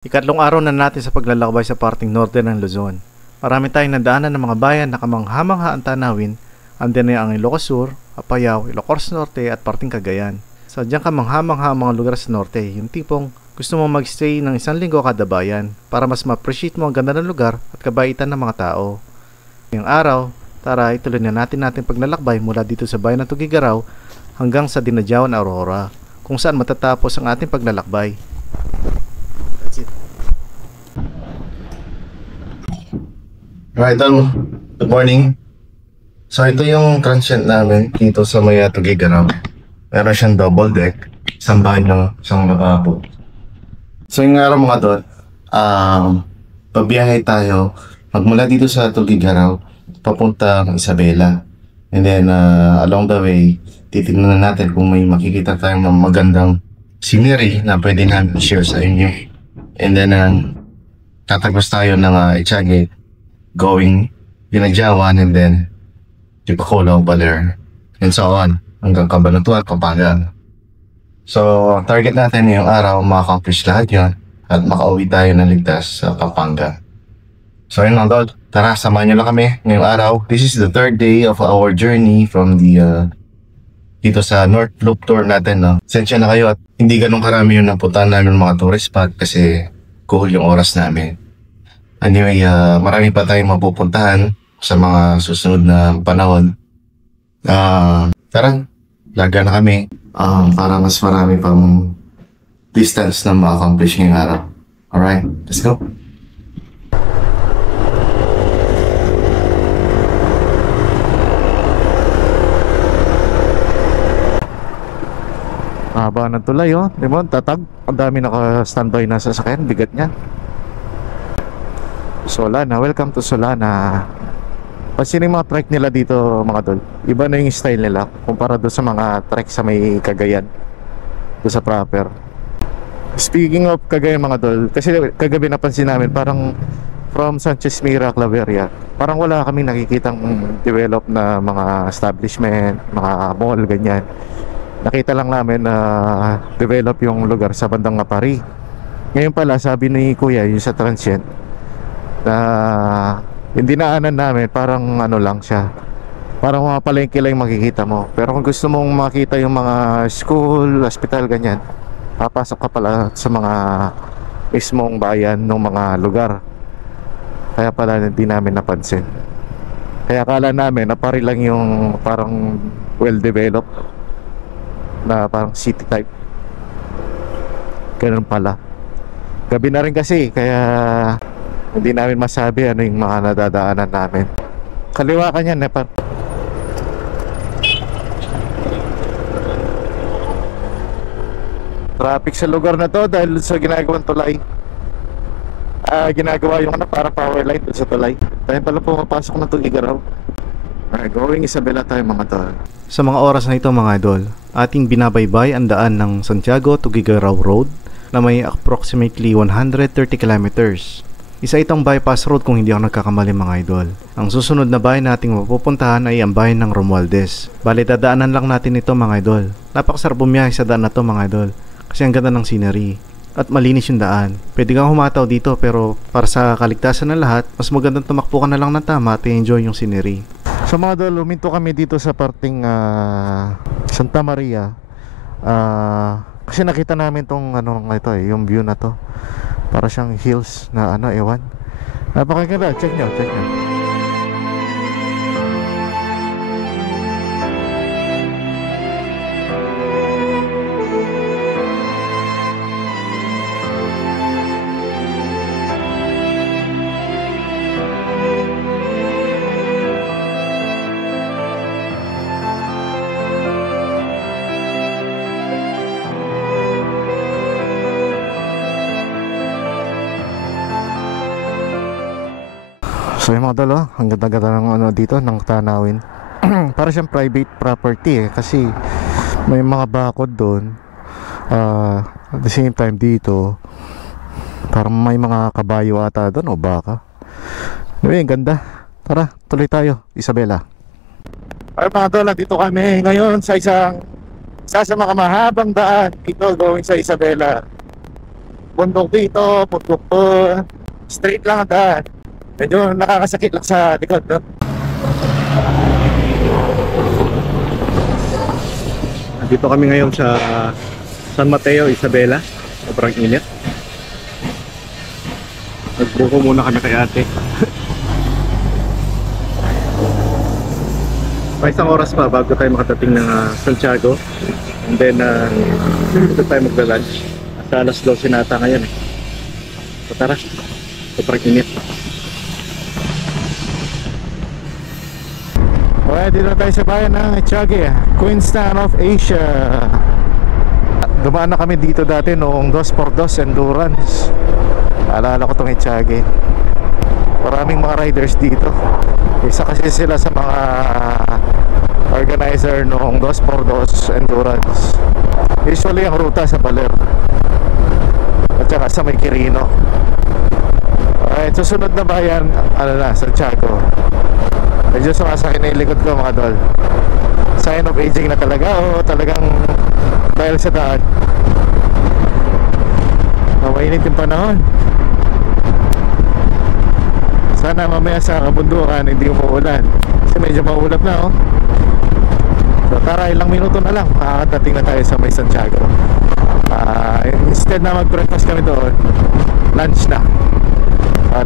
Ikatlong araw na natin sa paglalakbay sa parting norte ng Luzon. Marami tayong nadaanan ng mga bayan na kamangha-mangha ang tanawin. Andyan na ang Ilocos Sur, Apayao, Ilocos Norte at parting Cagayan. Sadyang kamangha-mangha ang mga lugar sa norte, yung tipong gusto mong magstay ng 1 linggo kada bayan para mas ma-appreciate mo ang ganda ng lugar at kabaitan ng mga tao. Ngayong araw, tara ituloy na natin paglalakbay mula dito sa bayan ng Tugigaraw hanggang sa Dinajawan, Aurora, kung saan matatapos ang ating paglalakbay. Alright, good morning. So ito yung transient namin dito sa may Tugigaraw. Meron siyang double deck, isang bahay ng isang lababo. So yung araw mga tol, pabiyahe tayo magmula dito sa Tugigaraw papunta ng Isabela. And then along the way, titignan na natin kung may makikita tayong magandang scenery na pwede namin share sa inyo. And then tatagos tayo ng Etiague going Dinajawan and then Bacolod, Baler, and so on hanggang Cabanatuan, Pampanga. So target natin yung araw ma-accomplish lahat yun at makauwi tayo ng ligtas sa Pampanga. So yun lang tol, tara samahan nyo lang kami ngayong araw. This is the third day of our journey from the dito sa North Loop Tour natin, no? Sensya na kayo at hindi ganun karami yung napuntahan namin mga tourist spot kasi cool yung oras namin. Anyway, marami pa tayong mapupuntahan sa mga susunod na panahon. Tara, laga na kami para mas marami pang distance na ma-accomplish ngayong araw. Alright, let's go! Haba ng tulay, oh. Di ba? Tatag. Ang dami naka-standby na sasakyan. Bigat niya. Solana. Welcome to Solana. Pansin yung mga trek nila dito, mga tol. Iba na yung style nila kumpara doon sa mga trek sa may Cagayan. Doon sa proper. Speaking of Cagayan, mga tol, kasi kagabi napansin namin parang from Sanchez Mira, Claveria, parang wala kaming nakikitang develop na mga establishment, mga mall, ganyan. Nakita lang namin na develop yung lugar sa bandang Ngapari. Ngayon pala, sabi ni Kuya, yung sa transient, na yung dinaanan namin, parang ano lang siya. Parang mga palengke lang yung makikita mo. Pero kung gusto mong makita yung mga school, hospital, ganyan, papasok ka pala sa mga mismong bayan ng mga lugar. Kaya pala hindi namin napansin. Kaya akala namin na pari lang yung parang well-developed na parang city type. Ganun pala. Gabi na rin kasi, kaya hindi namin masabi ano yung mga nadadaanan namin. Kaliwa ka niyan, Nepal. Traffic sa lugar na to dahil sa ginagawang tulay. Ginagawa yung parang power line doon sa tulay. Tayo pala pumapasok na Tugigaraw. Going Isabela tayo, mga tol. Sa mga oras na ito, mga idol, ating binabaybay ang daan ng Santiago Tugigaraw Road na may approximately 130 kilometers. Isa itong bypass road kung hindi ako nagkakamali, mga idol. Ang susunod na bayan nating mapupuntahan ay ang bayan ng Romualdez. Bali, dadaanan lang natin ito, mga idol. Napakasarap bumiyahe sa daan na to, mga idol, kasi ang ganda ng scenery at malinis yung daan. Pwede kang humataw dito, pero para sa kaligtasan ng lahat, mas magandang tumakbo ka na lang ng tama at enjoy yung scenery. So mga idol, huminto kami dito sa parting Santa Maria. Kasi nakita namin tong ito, yung view na to. Para siyang hills na ewan. Napakaganda, check nyo. So yung mga dalo, ang ganda-ganda ng dito, ng tanawin. Para siyang private property kasi may mga bakod doon. At the same time dito, parang may mga kabayo ata doon o baka. Anyway, ganda. Tara, tuloy tayo, Isabela. Ay mga dalo, dito kami ngayon sa isa sa mga mahabang daan dito going sa Isabela. bundok dito, bundok po. Straight lang ang daan. Medyo nakakasakit lang sa likod, no? Dito kami ngayon sa San Mateo, Isabela. Sobrang init. Nagbuko muna kami kay ate. May isang oras pa bago tayo makatating ng Santiago. And then, dito tayo magla-lunch. Sa alas 12 na ata ngayon eh. So tara, sobrang init. Okay, dito tayo sa bayan ng Etiague, Queenstown of Asia. Dumaan na kami dito dati noong 2x2 Endurance. Alala ko itong Etiague. Maraming mga riders dito. Isa kasi sila sa mga organizer noong 2x2 Endurance. Usually ang ruta sa Baler at saka sa May Quirino. Alright, susunod na bayan, ano na, Santiago. Medyo sumasakit na yung likod ko mga tol. Sign of aging na talaga o talagang dahil sa daan. Mainit yung panahon. Sana mamaya sa kabundukan hindi umuulan. Kasi medyo maulap na oh. So tara, ilang minuto na lang makakadating na tayo sa May Santiago. Instead na mag-breakfast kami doon, lunch na.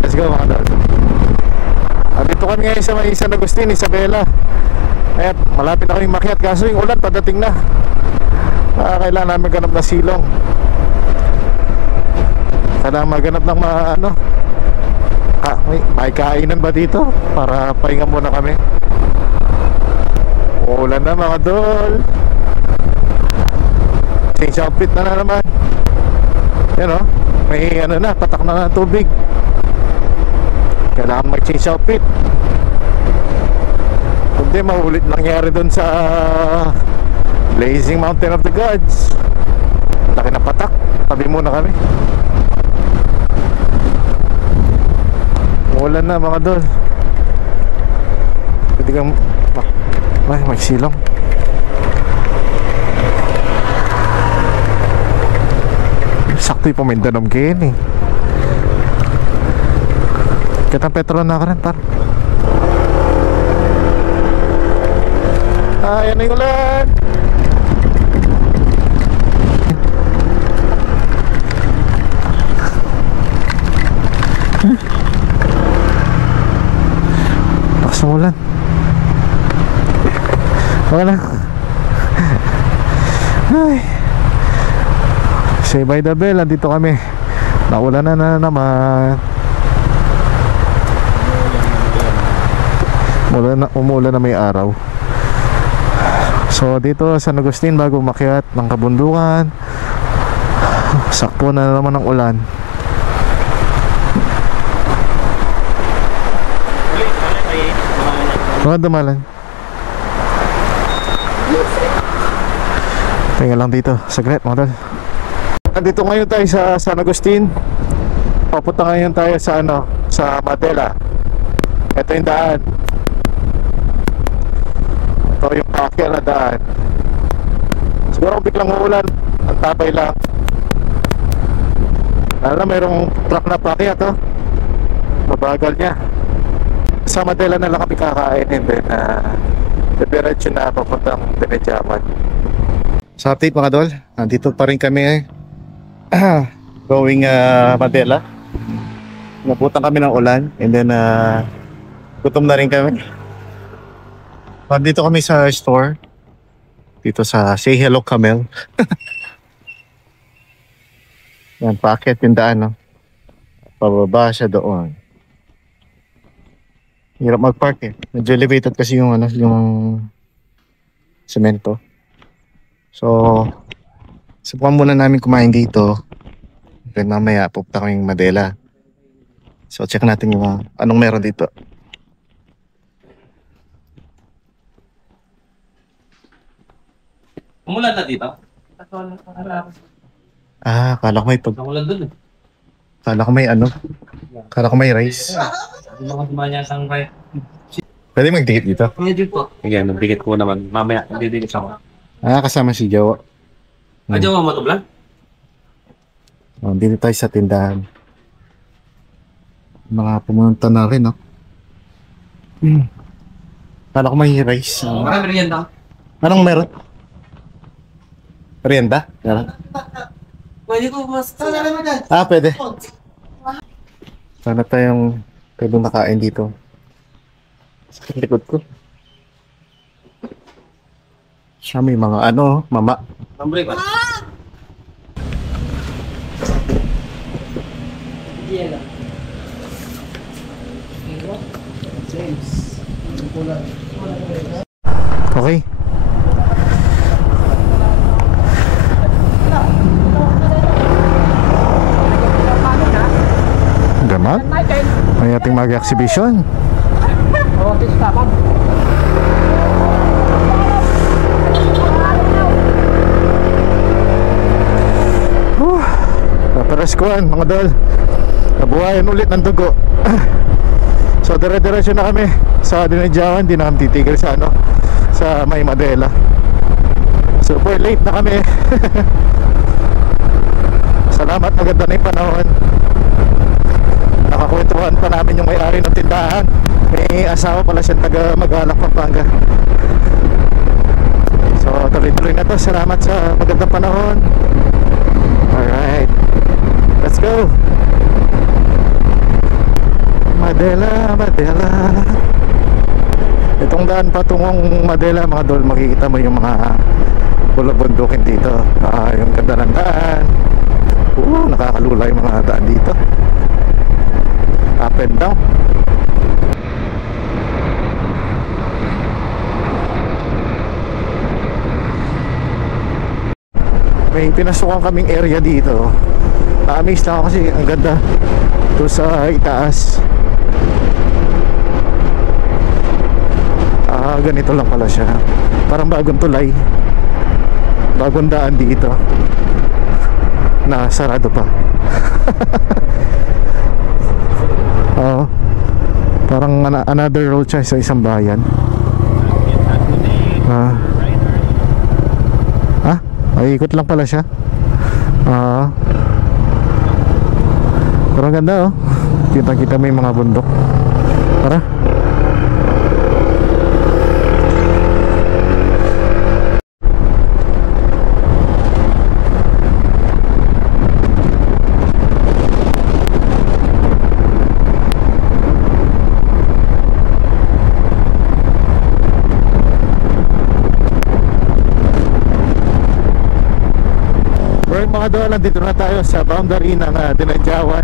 Let's go mga tol. Dito kami ngayon sa May San Agustin, Isabela. At malapit na kaming makyat kaso yung ulan padating na. Kailangan namin ganap na silong. Kailangan maganap ng mga ano, may kainan ba dito? Para pahinga muna kami. Ulan na mga tol. Change outfit na naman. Yan o, may ano na, patak na ng tubig. Kailangan mag-change outfit. Kundi maulit nangyari dun sa Blazing Mountain of the Gods. Laki na patak. Tabi muna kami. Ulan na mga dol. Pwede kang magsilong. Sakto yung Pamindanom kayo eh. Kitang petrol na ka rin par. Yan na yung ulan. Lakas ng ulan. Okay lang. Ay. Say by the bell, andito kami. Naulan na naman. Umulan na may araw. So dito sa San Agustin bago umakyat ng kabundukan, sakto na naman ang ulan. Mga dumalan. Tingnan lang dito, saglit mga tol. Nandito ngayon tayo sa San Agustin. Papunta ngayon tayo sa ano, sa Matela. Ito yung daan. Ito yung paakyat na daan. Siguro kung biglang uulan, ang tabay lang. Alam, mayroong truck na paakyat oh. Mabagal niya. Sa Matela na lang kami kakain and then diretso na papuntang Benedyaman. Sa update mga dol, nandito pa rin kami going Matela. Naputan kami ng ulan and then gutom na rin kami. Dito kami sa store. Dito sa Say Hello Camel. Yan, paakyat yung daan no. Pababa siya doon. Hirap mag-park eh. Medyo elevated kasi yung ano, yung semento. So, subukan muna namin kumain dito. Then mamaya pupunta kaming Madela. So, check natin yung anong meron dito. Umulan na dito? Kala ko may Nakulan dun eh. Kala ko may ano? Kala ko may rice. Hindi mga dumanyasang kaya. Pwede magdikit dito? Medyo po. Sige, nabigit ko naman. Mamaya, hindi din ako. Kasama si Jawa. Jowa mo ito, Blan? Dito tayo sa tindahan. Mga pumunta na rin, no? Kala ko may rice. Marami rin yan na. Anong meron? Merienda? Meron? Pwede ko mas... Pwede. Sana tayong pwede makain dito. Sa likod ko. Siya may mga mama. Pambri ba? Okay. Gamat? May ating mag-exhibition. Naparaskuhan mga dol. Nabuhayan ulit ng dugo. So dire-diretso na kami sa Dinadjawan. Hindi na kami titigil sa sa May Madela. Super late na kami. Salamat, maganda na yung panahon. Nakakwentuhan pa namin yung may-ari ng tindahan. May asawa pala siyang taga Magalak, Pampanga. So tuloy-tuloy na to. Salamat sa magandang panahon. Alright, let's go. Madela, Madela. Itong daan patungong Madela mga dol, makikita mo yung mga bulabundukin dito. Yung ganda ng daan. Nakakalula yung mga daan dito. Up and down. May pinasukan kaming area dito. Na-amaze na ako kasi ang ganda. Ito sa itaas. Ganito lang pala siya. Parang bagong tulay. Bagong daan dito. Sarado pa. Parang another road siya sa isang bayan. Ay, ikot lang pala siya. Pero ang ganda, Kita-kita may mga bundok. Tara. Mga doon, nandito na tayo sa boundary ng Dinadjawan.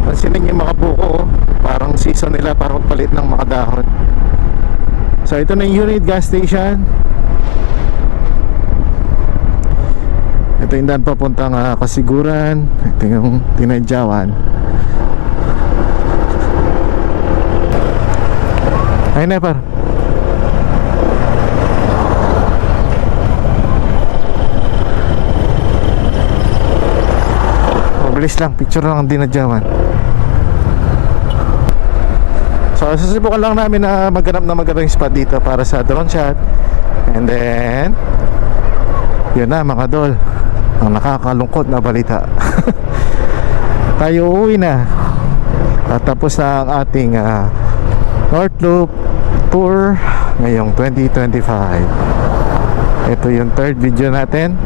Pansinin yung mga buko, parang season nila para magpalit ng mga dahon. So ito na yung unit gas station. Ito yung daan papuntang Kasiguran. Ito yung Dinadjawan. Ayun na par. Bilis lang, picture lang ang Dinadjawan. So susubukan lang namin na maghanap na magandang spot dito para sa drone shot. And then yun na mga dol, ang nakakalungkot na balita. Tayo uuwi na. At tapos na ang ating North Loop Tour ngayong 2025. Ito yung third video natin.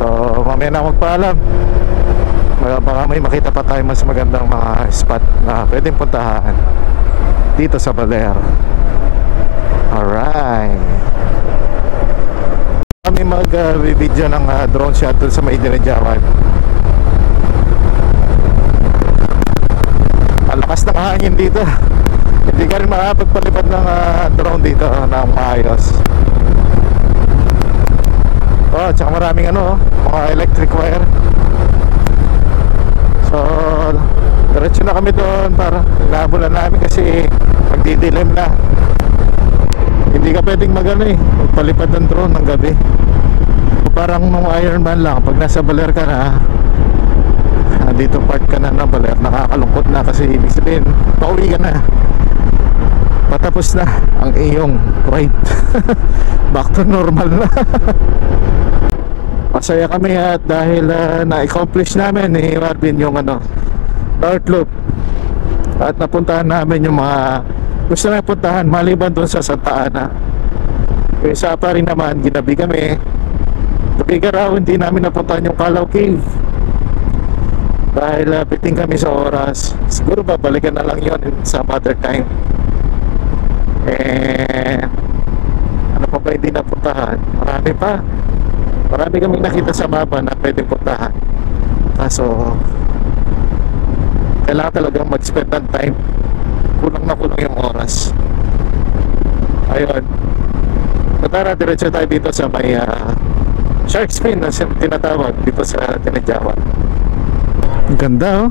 So mamaya na magpaalam. Baka may makita pa tayo mas magandang mga spot na pwedeng puntahan dito sa Baler. Alright. Kami mag-video ng drone shot sa may Dinadjawan. Ang lakas ng hangin dito. Hindi ka rin makapagpalipad ng drone dito ng maayos. Tsaka maraming mga electric wire. So diretso na kami doon para nabulan namin kasi magdidilim na. Hindi ka pwedeng magpalipad ng drone ng gabi. Parang nung Ironman lang, pag nasa Baler ka na, dito park ka na ng Baler, nakakalungkot na kasi ibig sabihin pauwi ka na, patapos na ang iyong ride. Back to normal na. masaya kami at dahil na-accomplish namin ni Marvin yung North Loop at napuntahan namin yung mga gusto namin puntahan maliban doon sa Santa Ana. Yung isa pa rin naman, ginabi kami Tugigaraw, hindi namin napuntahan yung Calao Cave dahil biting kami sa oras. Siguro babalikan na lang yon sa other time. Ano pa ba hindi napuntahan? Marami kaming nakita sa mapa na pwedeng puntahan, kaso kailangan talagang mag-spend ng time. Kulang na kulang yung oras. Ayun, tara diretso tayo dito sa may shark fin na tinatawag dito sa Tinadyawan. Ang ganda, oh.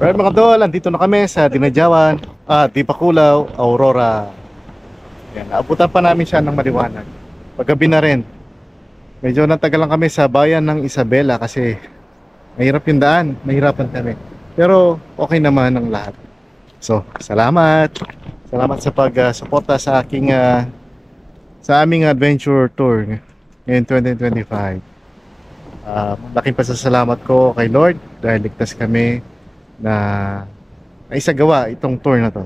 Right mga tol, andito na kami sa Dinadyawan, Dipakulaw, Aurora. Yan, naabutan pa namin siya ng maliwanag. Paggabi na rin. Medyo natagalan kami sa bayan ng Isabela kasi mahirap yung daan, mahirapan kami. Pero okay naman ang lahat. So, salamat. Salamat sa pag-suporta sa aking sa aming adventure tour ngayon 2025. Malaking pasasalamat ko kay Lord dahil ligtas kami na naisagawa itong tour na to.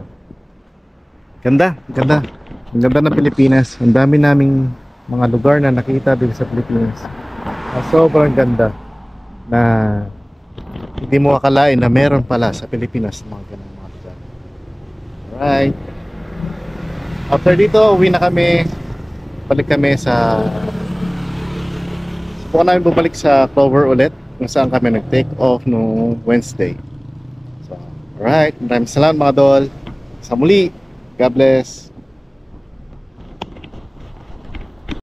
Ganda, ganda. Ang ganda ng Pilipinas. Ang dami naming mga lugar na nakita dito sa Pilipinas. Sobrang ganda na hindi mo akalain na meron pala sa Pilipinas mga ganun mga lugar. Alright. After dito, uwi na kami. Balik kami sa subukan namin bumalik sa Clover ulit kung saan kami nag-take off no Wednesday. So, alright. Maraming salamat mga dol. Sa muli. God bless.